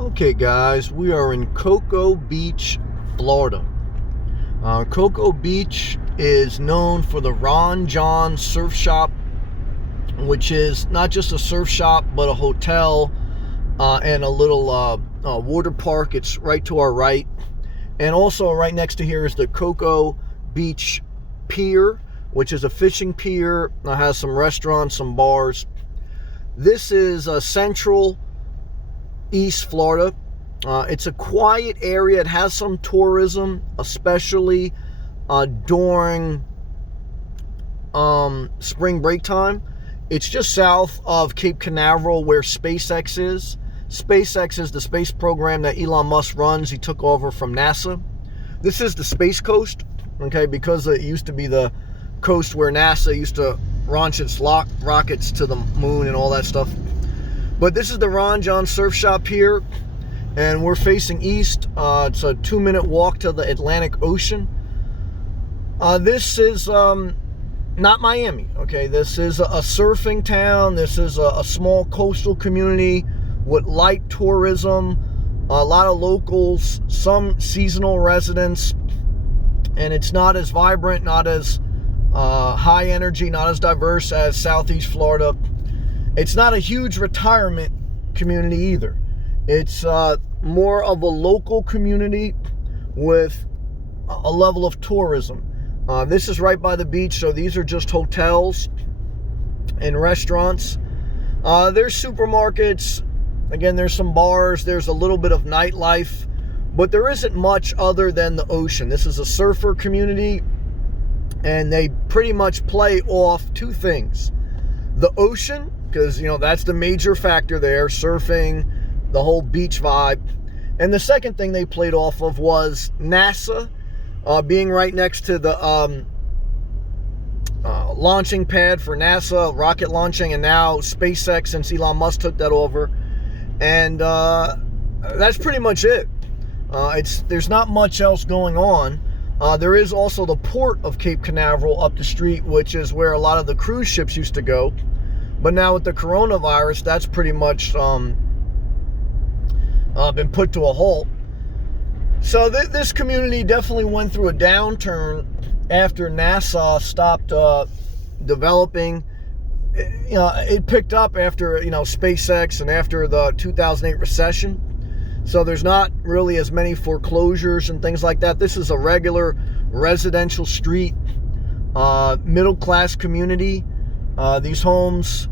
Okay, guys, we are in Cocoa Beach, Florida. Cocoa Beach is known for the Ron John Surf Shop, which is not just a surf shop, but a hotel and a little water park. It's right to our right. And also right next to here is the Cocoa Beach Pier, which is a fishing pier. Has some restaurants, some bars. This is Central East Florida. It's a quiet area. It has some tourism, especially during spring break time. It's just south of Cape Canaveral where SpaceX is. SpaceX is the space program that Elon Musk runs. He took over from NASA. This is the Space Coast, okay, because it used to be the coast where NASA used to launch its rockets to the moon and all that stuff. But this is the Ron John Surf Shop here, and we're facing east. It's a 2-minute walk to the Atlantic Ocean. This is not Miami, okay? This is a surfing town. This is a small coastal community with light tourism, a lot of locals, some seasonal residents, and it's not as vibrant, not as high energy, not as diverse as Southeast Florida. It's not a huge retirement community either. It's more of a local community with a level of tourism. This is right by the beach, so these are just hotels and restaurants. There's supermarkets. Again, there's some bars. There's a little bit of nightlife, but there isn't much other than the ocean. This is a surfer community, and they pretty much play off two things. The ocean, because, that's the major factor there, surfing, the whole beach vibe. And the second thing they played off of was NASA, being right next to the launching pad for NASA, rocket launching, and now SpaceX, since Elon Musk took that over. And that's pretty much it. There's not much else going on. There is also the port of Cape Canaveral up the street, which is where a lot of the cruise ships used to go. But now with the coronavirus, that's pretty much been put to a halt. So this community definitely went through a downturn after NASA stopped developing. It picked up after, SpaceX and after the 2008 recession. So there's not really as many foreclosures and things like that. This is a regular residential street, middle-class community. These homes,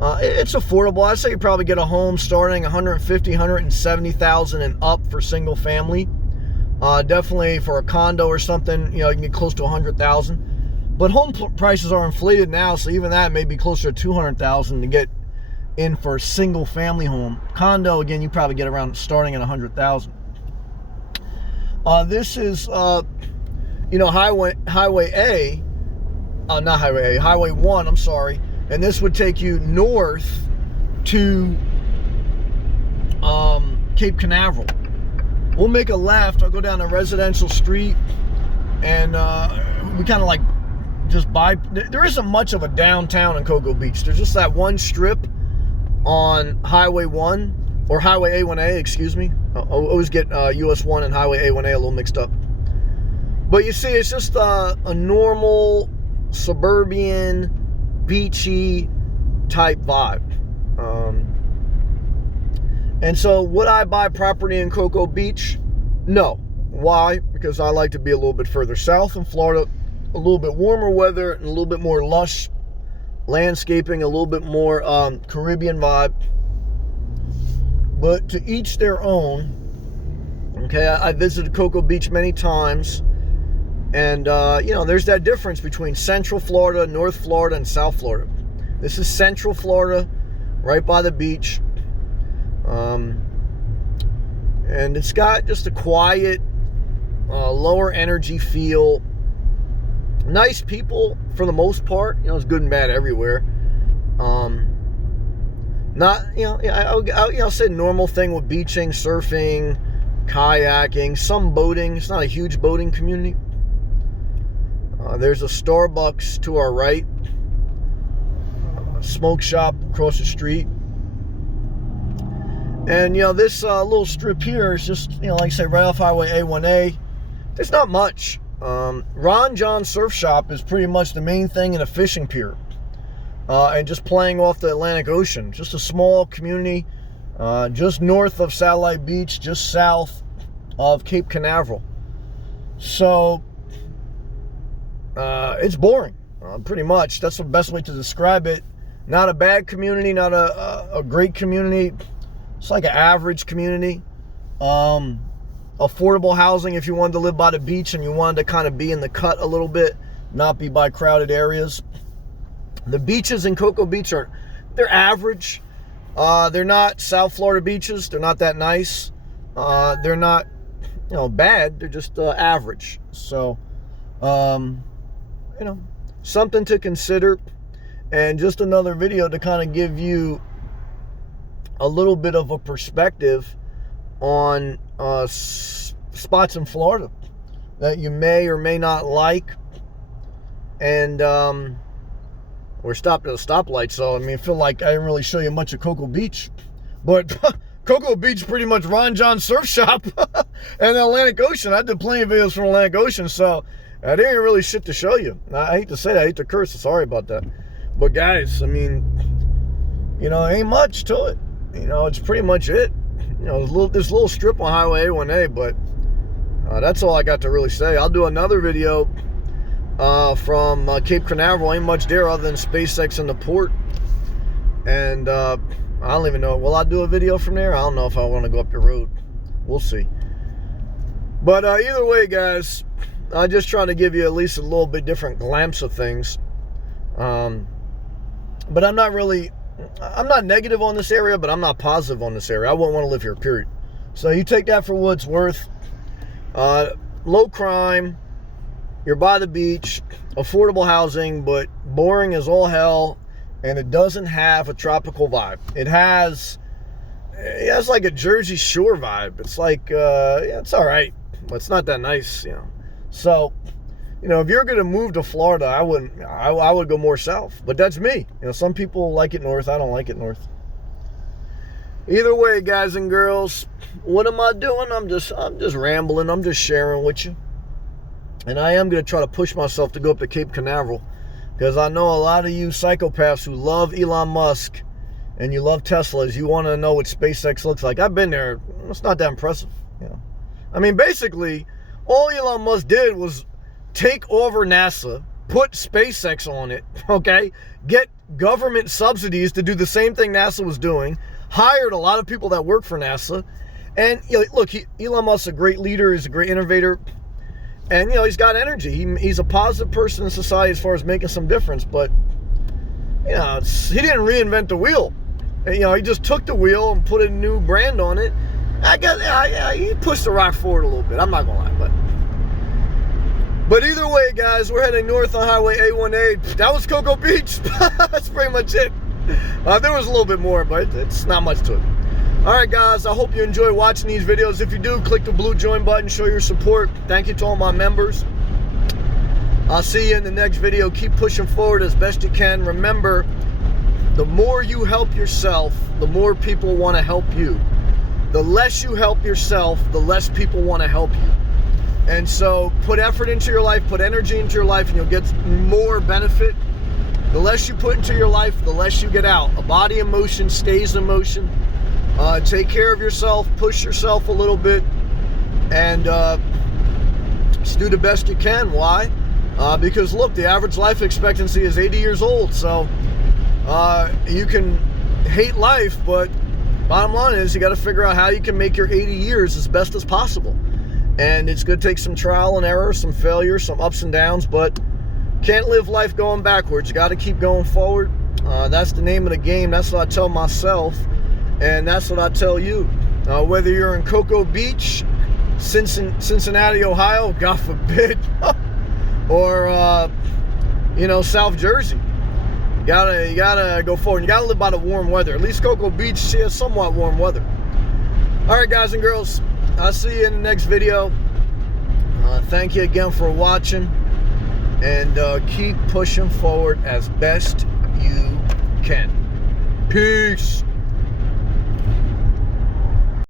it's affordable. I'd say you probably get a home starting $150,000, $170,000 and up for single family. Definitely for a condo or something, you can get close to $100,000. But home prices are inflated now, so even that may be closer to $200,000 to get in for a single family home. Condo, again, you probably get around starting at $100,000. This is, Highway A. Not Highway A, Highway 1, I'm sorry. And this would take you north to Cape Canaveral. We'll make a left. I'll go down a residential street, and we kind of like just there isn't much of a downtown in Cocoa Beach. There's just that one strip on Highway 1, or Highway A1A, excuse me. I always get US 1 and Highway A1A a little mixed up. But you see, it's just a normal suburban, beachy type vibe. And so would I buy property in Cocoa Beach? No. Why? Because I like to be a little bit further south in Florida, a little bit warmer weather, and a little bit more lush landscaping, a little bit more Caribbean vibe. But to each their own. Okay, I visited Cocoa Beach many times. And, there's that difference between Central Florida, North Florida, and South Florida. This is Central Florida, right by the beach. And it's got just a quiet, lower energy feel. Nice people for the most part. It's good and bad everywhere. I'll say normal thing with beaching, surfing, kayaking, some boating. It's not a huge boating community. There's a Starbucks to our right, smoke shop across the street. And, this little strip here is just, like I say, right off Highway A1A. There's not much. Ron John Surf Shop is pretty much the main thing in a fishing pier. And just playing off the Atlantic Ocean. Just a small community just north of Satellite Beach, just south of Cape Canaveral. So, it's boring, pretty much. That's the best way to describe it. Not a bad community, not a great community. It's like an average community. Affordable housing if you wanted to live by the beach and you wanted to kind of be in the cut a little bit, not be by crowded areas. The beaches in Cocoa Beach they're average. They're not South Florida beaches. They're not that nice. They're not, bad. They're just average. So, something to consider. And just another video to kind of give you a little bit of a perspective on spots in Florida that you may or may not like. And we're stopped at a stoplight, so I feel like I didn't really show you much of Cocoa Beach. But Cocoa Beach pretty much Ron John Surf Shop and the Atlantic Ocean. I did plenty of videos from Atlantic Ocean, so I didn't really shit to show you. I hate to say that, I hate to curse, sorry about that. But guys, ain't much to it. It's pretty much it. There's this little strip on Highway A1A, but that's all I got to really say. I'll do another video from Cape Canaveral. Ain't much there other than SpaceX in the port. And I don't even know. Will I do a video from there? I don't know if I want to go up the road. We'll see. But either way, guys, I just trying to give you at least a little bit different glimpse of things. But I'm not negative on this area, but I'm not positive on this area. I wouldn't want to live here, period. So you take that for what it's worth. Low crime. You're by the beach. Affordable housing, but boring as all hell. And it doesn't have a tropical vibe. It has like a Jersey Shore vibe. It's like, it's all right, but it's not that nice, So, if you're going to move to Florida, I would go more south. But that's me. Some people like it north. I don't like it north. Either way, guys and girls, what am I doing? I'm just rambling. I'm just sharing with you. And I am going to try to push myself to go up to Cape Canaveral, because I know a lot of you psychopaths who love Elon Musk and you love Teslas, you want to know what SpaceX looks like. I've been there. It's not that impressive. Basically, all Elon Musk did was take over NASA, put SpaceX on it, okay? Get government subsidies to do the same thing NASA was doing, hired a lot of people that work for NASA, and look, Elon Musk's a great leader, he's a great innovator, and he's got energy. He's a positive person in society as far as making some difference, but he didn't reinvent the wheel. He just took the wheel and put a new brand on it. He pushed the rock forward a little bit, I'm not gonna lie, But either way, guys, we're heading north on Highway A1A. That was Cocoa Beach. That's pretty much it. There was a little bit more, but it's not much to it. All right, guys, I hope you enjoy watching these videos. If you do, click the blue join button, show your support. Thank you to all my members. I'll see you in the next video. Keep pushing forward as best you can. Remember, the more you help yourself, the more people want to help you. The less you help yourself, the less people want to help you. And so put effort into your life, put energy into your life, and you'll get more benefit. The less you put into your life, the less you get out. A body in motion stays in motion. Take care of yourself, push yourself a little bit, and just do the best you can. Why? Because look, the average life expectancy is 80 years old. So you can hate life, but bottom line is you got to figure out how you can make your 80 years as best as possible. And it's going to take some trial and error, some failure, some ups and downs, but can't live life going backwards. You got to keep going forward. That's the name of the game. That's what I tell myself, and that's what I tell you. Whether you're in Cocoa Beach, Cincinnati, Ohio, God forbid, or South Jersey, you gotta go forward. You gotta live by the warm weather. At least Cocoa Beach has somewhat warm weather. All right, guys and girls. I'll see you in the next video. Thank you again for watching. And keep pushing forward as best you can. Peace.